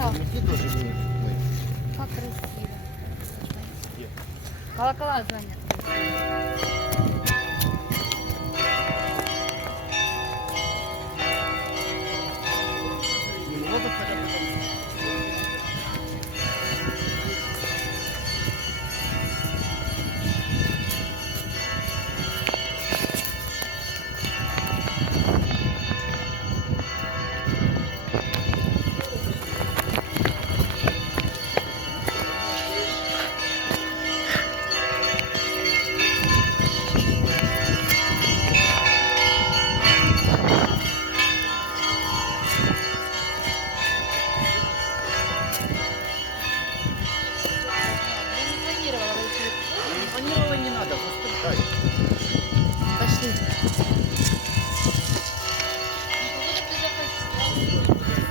Да. Мужики тоже будут. Ой, Как красиво. где? Колокола звонят. Не могут хотя бы там. Я не планировала выйти. Не планировала, не надо, просто дай. Пошли. Куда ты захочешь?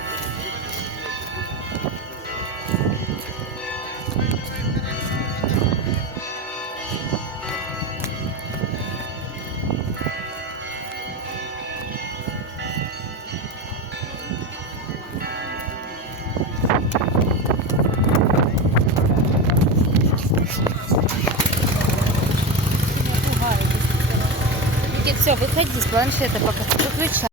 Все, выходи с планшета пока. Выключай.